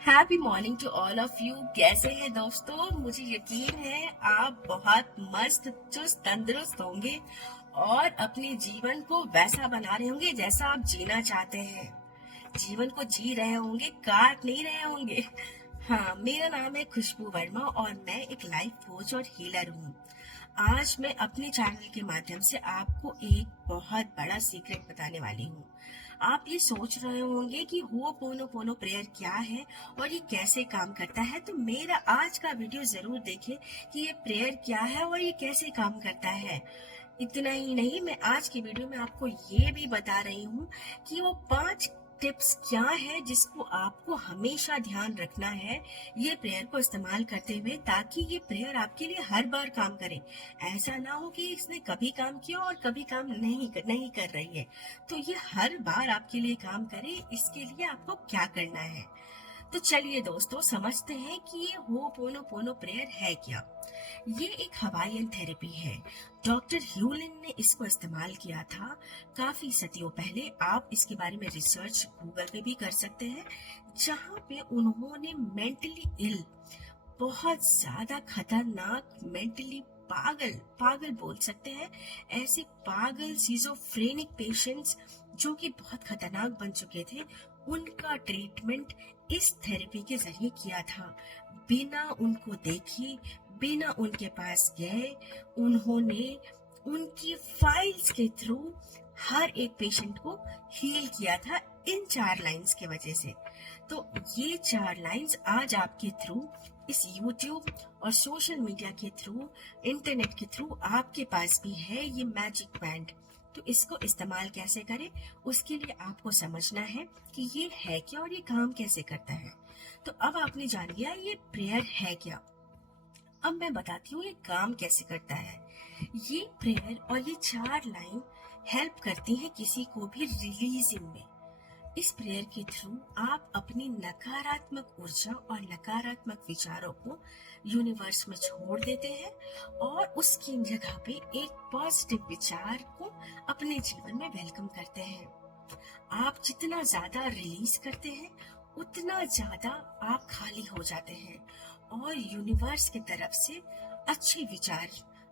Happy morning to all of you. कैसे हैं दोस्तों? मुझे यकीन है आप बहुत मस्त चुस्त तंदुरुस्त होंगे और अपने जीवन को वैसा बना रहे होंगे जैसा आप जीना चाहते हैं। जीवन को जी रहे होंगे, काट नहीं रहे होंगे। हाँ, मेरा नाम है खुशबू वर्मा और मैं एक लाइफ कोच और हीलर हूँ। आज मैं अपने चैनल के माध्यम से आपको एक बहुत बड़ा सीक्रेट बताने वाली हूँ। आप ये सोच रहे होंगे कि हो पोनो पोनो प्रेयर क्या है और ये कैसे काम करता है, तो मेरा आज का वीडियो जरूर देखें कि ये प्रेयर क्या है और ये कैसे काम करता है। इतना ही नहीं, मैं आज की वीडियो में आपको ये भी बता रही हूँ कि वो 5 टिप्स क्या है जिसको आपको हमेशा ध्यान रखना है ये प्रेयर को इस्तेमाल करते हुए, ताकि ये प्रेयर आपके लिए हर बार काम करे। ऐसा ना हो कि इसने कभी काम किया और कभी काम नहीं कर रही है। तो ये हर बार आपके लिए काम करे, इसके लिए आपको क्या करना है। तो चलिए दोस्तों, समझते हैं कि ये हो पोनो पोनो प्रेयर है क्या। ये एक हवाईयन थेरेपी है। डॉक्टर ह्यूलिन ने इसको इस्तेमाल किया था काफी सदियों पहले। आप इसके बारे में रिसर्च गूगल पे भी कर सकते हैं, जहाँ पे उन्होंने मेंटली इल, बहुत ज्यादा खतरनाक, मेंटली पागल पागल बोल सकते हैं, ऐसे पागल सिजोफ्रेनिक पेशेंट्स जो कि बहुत खतरनाक बन चुके थे, उनका ट्रीटमेंट इस थेरेपी के जरिए किया था। बिना उनको देखे, बिना उनके पास गए, उन्होंने उनकी फाइल्स के थ्रू हर एक पेशेंट को हील किया था इन 4 लाइंस के वजह से। तो ये 4 लाइंस आज आपके थ्रू, इस YouTube और सोशल मीडिया के थ्रू, इंटरनेट के थ्रू आपके पास भी है ये मैजिक बैंड। तो इसको इस्तेमाल कैसे करें, उसके लिए आपको समझना है कि ये है क्या और ये काम कैसे करता है। तो अब आपने जान लिया ये प्रेयर है क्या। अब मैं बताती हूँ ये काम कैसे करता है। ये प्रेयर और ये 4 लाइन हेल्प करती है किसी को भी रिलीजिंग में। इस प्रेयर के थ्रू आप अपनी नकारात्मक ऊर्जा और नकारात्मक विचारों को यूनिवर्स में छोड़ देते हैं और उसकी जगह पे एक पॉजिटिव विचार को अपने जीवन में वेलकम करते हैं। आप जितना ज्यादा रिलीज करते हैं, उतना ज्यादा आप खाली हो जाते हैं और यूनिवर्स की तरफ से अच्छे विचार,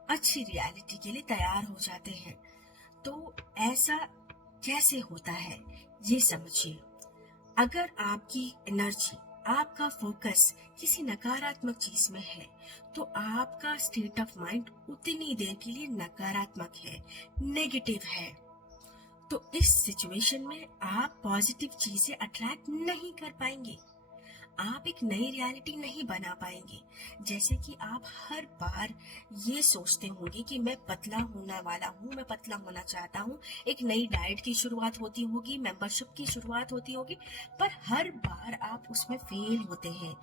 अच्छी रियलिटी के लिए तैयार हो जाते हैं। तो ऐसा कैसे होता है ये समझिए। अगर आपकी एनर्जी, आपका फोकस किसी नकारात्मक चीज में है, तो आपका स्टेट ऑफ माइंड उतनी देर के लिए नकारात्मक है, नेगेटिव है। तो इस सिचुएशन में आप पॉजिटिव चीजें अट्रैक्ट नहीं कर पाएंगे, आप एक नई रियलिटी नहीं बना पाएंगे। जैसे कि आप हर बार ये सोचते होंगे कि मैं पतला होने वाला हूँ, मैं पतला होना चाहता हूँ, एक नई डाइट की शुरुआत होती होगी, मेंबरशिप की शुरुआत होती होगी, पर हर बार आप उसमें फेल होते हैं।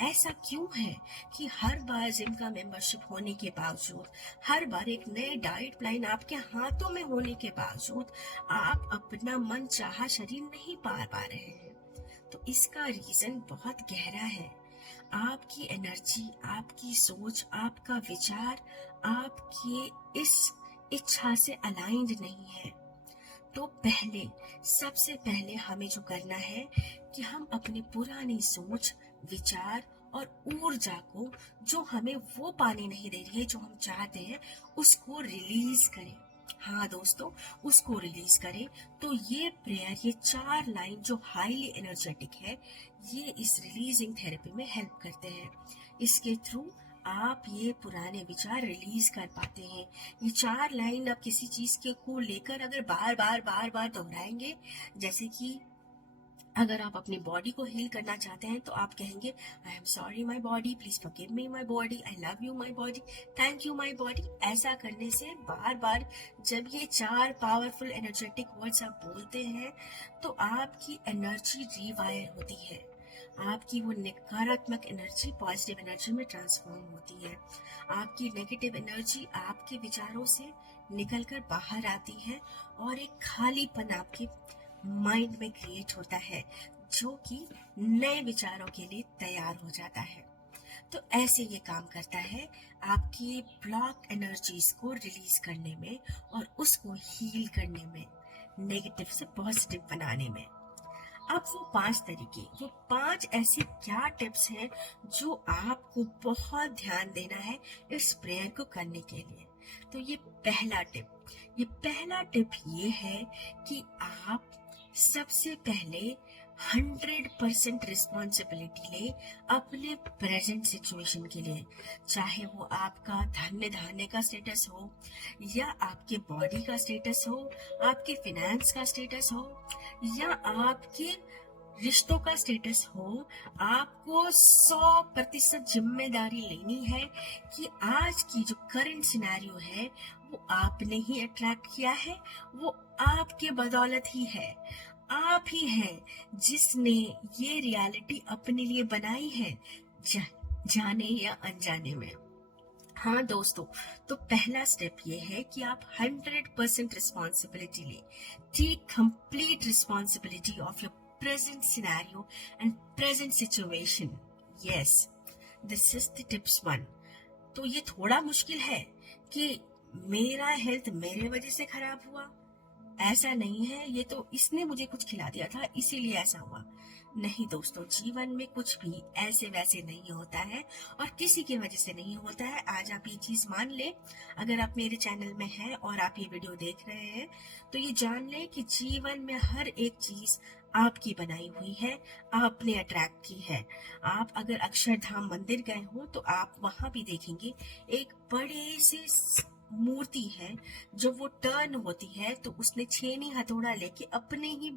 ऐसा क्यों है कि हर बार जिम का मेंबरशिप होने के बावजूद, हर बार एक नए डाइट प्लान आपके हाथों में होने के बावजूद, आप अपना मन चाहा शरीर नहीं पा रहे हैं। तो इसका रीजन बहुत गहरा है। आपकी एनर्जी, आपकी सोच, आपका विचार आपकी इस इच्छा से अलाइंड नहीं है। तो सबसे पहले हमें जो करना है कि हम अपनी पुरानी सोच, विचार और ऊर्जा को, जो हमें वो पाने नहीं दे रही है जो हम चाहते हैं, उसको रिलीज करें। हाँ दोस्तों, उसको रिलीज करें। तो ये प्रेयर, ये 4 लाइन जो हाईली एनर्जेटिक है, ये इस रिलीजिंग थेरेपी में हेल्प करते हैं। इसके थ्रू आप ये पुराने विचार रिलीज कर पाते हैं। ये 4 लाइन आप किसी चीज के को लेकर अगर बार बार दोहराएंगे, जैसे कि अगर आप अपनी बॉडी को हील करना चाहते हैं तो आप कहेंगे, I am sorry my body, please forgive me my body, I love you my body, thank you my body. ऐसा करने से बार बार जब ये 4 पावरफुल एनर्जेटिक वर्ड्स आप बोलते हैं, तो आपकी एनर्जी रिवायर होती है, आपकी वो नकारात्मक एनर्जी पॉजिटिव एनर्जी में ट्रांसफॉर्म होती है। आपकी नेगेटिव एनर्जी आपके विचारों से निकलकर बाहर आती है और एक खालीपन आपके माइंड में क्रिएट होता है, जो कि नए विचारों के लिए तैयार हो जाता है। तो ऐसे ये काम करता है आपकी ब्लॉक एनर्जीज को रिलीज करने में और उसको हील करने में, नेगेटिव से पॉजिटिव बनाने में। अब वो 5 तरीके, वो 5 ऐसे क्या टिप्स हैं जो आपको बहुत ध्यान देना है इस प्रेयर को करने के लिए। तो ये पहला टिप ये है कि आप सबसे पहले 100% रिस्पॉन्सिबिलिटी ले अपने प्रेजेंट सिचुएशन के लिए, चाहे वो आपका धन्य धान्य का स्टेटस हो या आपके बॉडी का स्टेटस हो, आपके फिनेंस का स्टेटस हो या आपके रिश्तों का स्टेटस हो। आपको 100% जिम्मेदारी लेनी है कि आज की जो करंट सिनेरियो है वो आपने ही अट्रैक्ट किया है, वो आपके बदौलत ही है। आप ही हैं जिसने ये रियलिटी अपने लिए बनाई है, जाने या अनजाने में। हाँ दोस्तों, तो पहला स्टेप ये है कि आप 100% रिस्पॉन्सिबिलिटी लें। Take complete responsibility of your present scenario and present situation. Yes, this is the tips 1. तो ये थोड़ा मुश्किल है कि मेरा हेल्थ मेरे वजह से खराब हुआ, ऐसा नहीं है, ये तो इसने मुझे कुछ खिला दिया था इसीलिए ऐसा हुआ। नहीं दोस्तों, जीवन में कुछ भी ऐसे वैसे नहीं होता है और किसी की वजह से नहीं होता है। आज आप ये चीज मान ले, अगर आप मेरे चैनल में हैं और आप ये वीडियो देख रहे हैं तो ये जान ले कि जीवन में हर एक चीज आपकी बनाई हुई है, आपने अट्रैक्ट की है। आप अगर अक्षरधाम मंदिर गए हो तो आप वहां भी देखेंगे एक बड़े से मूर्ति है, जब वो टर्न होती है तो उसने छेनी हथौड़ा लेके अपने ही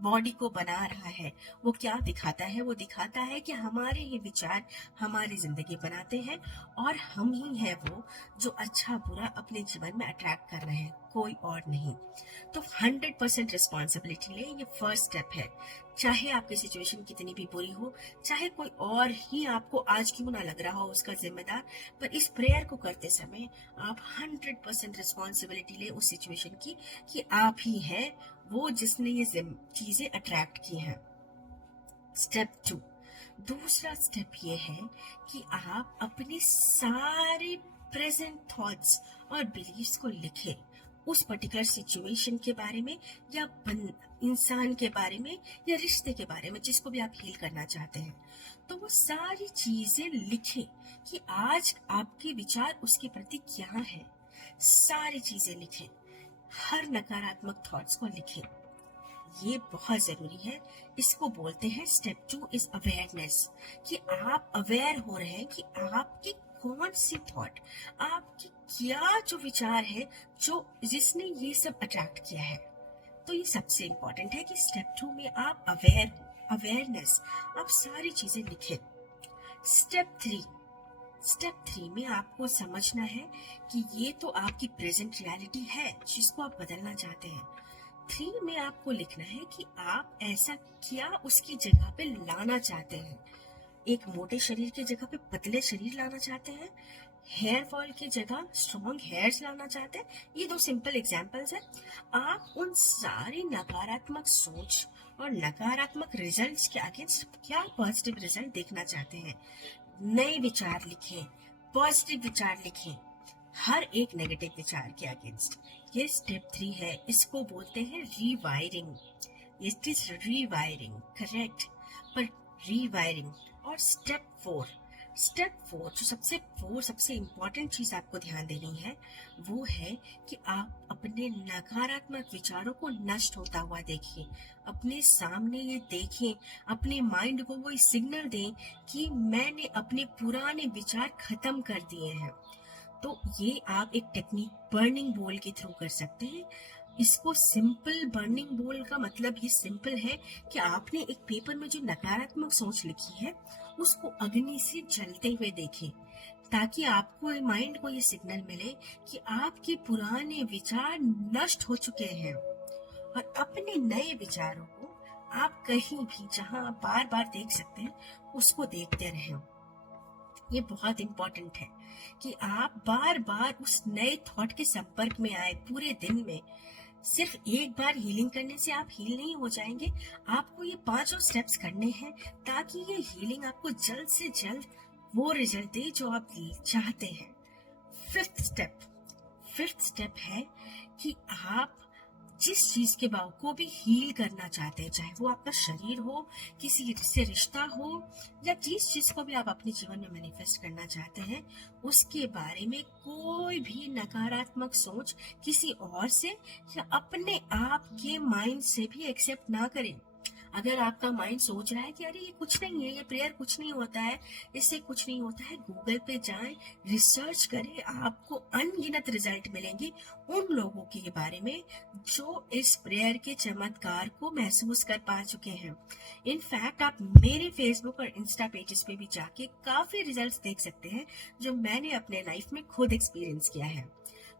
बॉडी को बना रहा है। वो क्या दिखाता है? वो दिखाता है कि हमारे ही विचार हमारी जिंदगी बनाते हैं और हम ही है वो जो अच्छा बुरा अपने जीवन में अट्रैक्ट कर रहे हैं, कोई और नहीं। तो 100% रिस्पॉन्सिबिलिटी ले, ये फर्स्ट स्टेप है। चाहे आपकी सिचुएशन कितनी भी बुरी हो, चाहे कोई और ही आपको आज क्यों ना लग रहा हो उसका जिम्मेदार, पर इस प्रेयर को करते समय आप 100% रिस्पॉन्सिबिलिटी ले उस सिचुएशन की कि आप ही हैं वो जिसने ये चीजें अट्रैक्ट की हैं। स्टेप 2, दूसरा स्टेप ये है कि आप अपने सारे प्रेजेंट थॉट्स और बिलीव्स को लिखें, उस पर्टिकुलर सिचुएशन के बारे में या इंसान के बारे में या रिश्ते के बारे में, जिसको भी आप हील करना चाहते हैं। तो वो सारी चीजें लिखें कि आज आपके विचार उसके प्रति क्या है। सारी चीजें लिखें, हर नकारात्मक थॉट्स को लिखें। ये बहुत जरूरी है। इसको बोलते हैं स्टेप 2 इज अवेयरनेस, कि आप अवेयर हो रहे हैं कि आपकी कौन सी थॉट, आपकी क्या जो विचार है जो जिसने ये सब अट्रैक्ट किया है। तो ये सबसे इम्पोर्टेंट है कि स्टेप 2 में आप अवेयर हो, अवेयरनेस, आप सारी चीजें लिखें। स्टेप 3 में आपको समझना है कि ये तो आपकी प्रेजेंट रियलिटी है जिसको आप बदलना चाहते हैं। 3 में आपको लिखना है कि आप ऐसा क्या उसकी जगह पे लाना चाहते हैं। एक मोटे शरीर की जगह पे पतले शरीर लाना चाहते हैं, हेयर फॉल की जगह स्ट्रॉन्ग हेयर्स लाना चाहते हैं। ये 2 सिंपल एग्जांपल्स हैं। आप उन सारी नकारात्मक सोच और नकारात्मक रिजल्ट्स के अगेंस्ट क्या पॉजिटिव रिजल्ट देखना चाहते हैं। नए विचार लिखें, पॉजिटिव विचार लिखें, हर एक नेगेटिव विचार के अगेंस्ट। ये स्टेप 3 है, इसको बोलते हैं rewiring. It is rewiring, correct, पर रीवायरिंग। और स्टेप 4 जो सबसे इम्पोर्टेंट चीज आपको ध्यान देनी है वो है कि आप अपने नकारात्मक विचारों को नष्ट होता हुआ देखिए, अपने सामने ये देखें, अपने माइंड को वो सिग्नल दें कि मैंने अपने पुराने विचार खत्म कर दिए हैं। तो ये आप एक टेक्निक बर्निंग बोल के थ्रू कर सकते हैं। इसको सिंपल बर्निंग बोल का मतलब ये सिंपल है कि आपने एक पेपर में जो नकारात्मक सोच लिखी है उसको अग्नि से जलते हुए देखें, ताकि आपको माइंड को ये सिग्नल मिले कि आपके पुराने विचार नष्ट हो चुके हैं और अपने नए विचारों को आप कहीं भी जहां आप बार बार देख सकते हैं उसको देखते रहें। ये बहुत इम्पोर्टेंट है कि आप बार बार उस नए थॉट के संपर्क में आए पूरे दिन में। सिर्फ एक बार हीलिंग करने से आप हील नहीं हो जाएंगे, आपको ये 5 स्टेप्स करने हैं ताकि ये हीलिंग आपको जल्द से जल्द वो रिजल्ट दे जो आप चाहते हैं। फिफ्थ स्टेप है कि आप जिस चीज के को भी हील करना चाहते हैं, चाहे वो आपका शरीर हो, किसी से रिश्ता हो, या जिस चीज को भी आप अपने जीवन में मैनिफेस्ट करना चाहते हैं, उसके बारे में कोई भी नकारात्मक सोच किसी और से या अपने आप के माइंड से भी एक्सेप्ट ना करें। अगर आपका माइंड सोच रहा है कि अरे ये कुछ नहीं है, ये प्रेयर कुछ नहीं होता है, इससे कुछ नहीं होता है, गूगल पे जाएं, रिसर्च करें, आपको अनगिनत रिजल्ट मिलेंगे उन लोगों के बारे में जो इस प्रेयर के चमत्कार को महसूस कर पा चुके हैं। इनफैक्ट आप मेरे फेसबुक और इंस्टा पेजेस पे भी जाके काफी रिजल्ट्स देख सकते हैं जो मैंने अपने लाइफ में खुद एक्सपीरियंस किया है।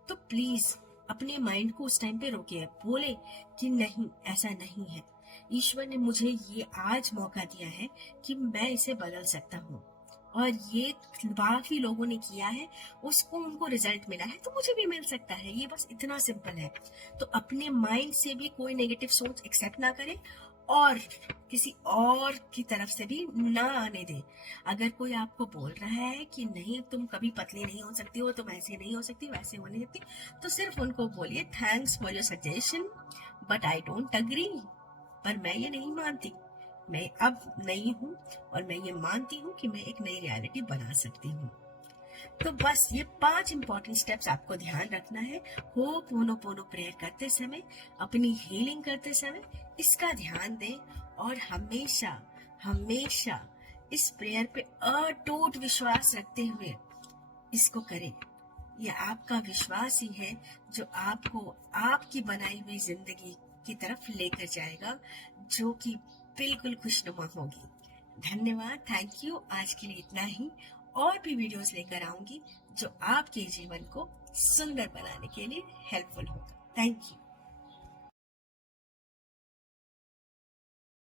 तो प्लीज अपने माइंड को उस टाइम पे रोकिए, बोले कि नहीं, ऐसा नहीं है। ईश्वर ने मुझे ये आज मौका दिया है कि मैं इसे बदल सकता हूँ, और ये बाकी लोगों ने किया है, उसको उनको रिजल्ट मिला है, तो मुझे भी मिल सकता है। ये बस इतना सिंपल है। तो अपने माइंड से भी कोई नेगेटिव सोच एक्सेप्ट ना करें और किसी और की तरफ से भी ना आने दें। अगर कोई आपको बोल रहा है कि नहीं, तुम कभी पतली नहीं हो सकती हो, तुम ऐसे नहीं हो सकती, वैसे हो नहीं सकती, तो सिर्फ उनको बोलिए thanks for your suggestion but I don't agree. पर मैं ये नहीं मानती, मैं अब नई हूँ और मैं ये मानती हूँ कि मैं एक नई रियलिटी बना सकती हूँ। तो बस ये 5 इंपॉर्टेंट स्टेप्स आपको ध्यान रखना है। होपोनोपोनो प्रेयर करते समय, अपनी हीलिंग करते समय इसका ध्यान दें, और हमेशा हमेशा इस प्रेयर पे अटूट विश्वास रखते हुए इसको करें। ये आपका विश्वास ही है जो आपको आपकी बनाई हुई जिंदगी की तरफ लेकर जाएगा, जो कि बिल्कुल खुशनुमा होगी। धन्यवाद, थैंक यू। आज के लिए इतना ही। और भी वीडियोस लेकर आऊंगी जो आपके जीवन को सुंदर बनाने के लिए हेल्पफुल होगा। Thank you.